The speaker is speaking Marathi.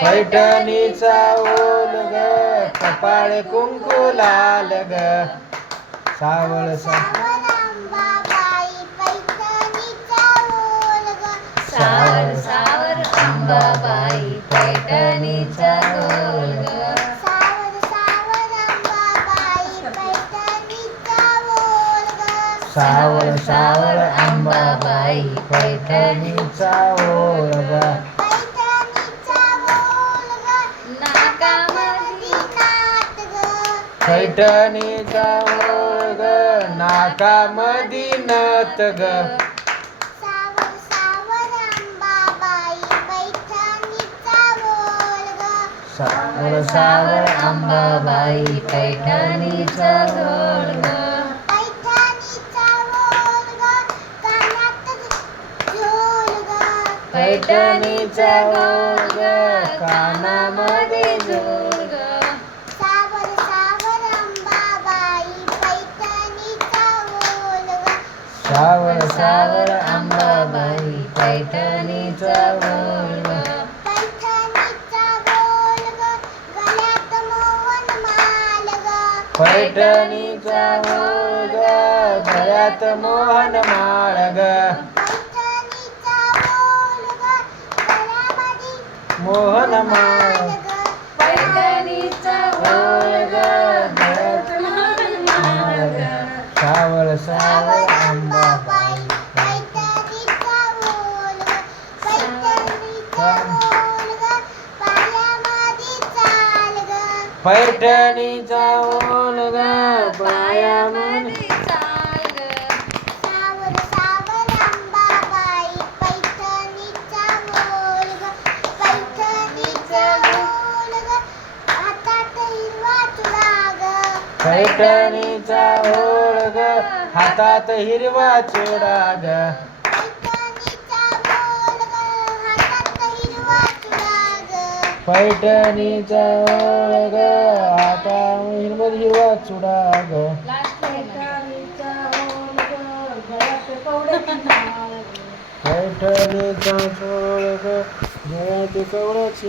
पैठणीचा ओल ग कपाळ कुंकू लाल ग सावळ सावर अंबाबाई पैठणीचा ओल ग सावर सावर अंबाबाई पैठणीचा ओल ग सावर सावर अंबाबाई पैठणीचा ओल ग सावळ सावळ अंबाबाई पैठणीचा ओल ग पैठणीचा ओल ग नाकामध्ये नात ग पैठणीचा ओल ग नाकामधी नथ ग सावर सावर अंबाबाई पैठणीचा ओल ग सावळ सावर अंबाबाई पैठणीचा ओल ग पैठणीचा ओल ग कानात झोल ग पैठणीचा ओल ग कानामध्ये झोल ग सावर सावर अंबाबाई पैठणीचा ओल ग सावळ सावर अंबाबाई पैठणीचा ओल ग पैठणीचा ओल ग गळ्यात मोहन माल ग पैठणीचा ओल ग गळ्यात मोहन माळ ग पैठणीचा ओल ग गळ्यामध्ये मोहन माळ ग पैठणीचा ओल ग गळ्यात माळ ग सावळ सावळ सावर अंबाबाई अंबाबाई पैठणीचा ओल ग पैठणीचा ओल ग पायामध्ये चाल ग पैठणीचा ओल ग पायामध्ये चाल ग सावर सावर अंबाबाई पैठणीचा ओल ग पैठणीचा ओल ग हातात हिरवा चुडा ग पैठणीचा ओल ग हातात हिरवा चुडा ग पैठणीचा ओल ग हातात हिरवा चुडा ग पैठणीचा ओल ग हातात हिरवा चुडा ग पैठणीचा ओल ग गळ्यात कवड्याची माळ ग पैठणीचा ओल ग गळ्यात कवड्याची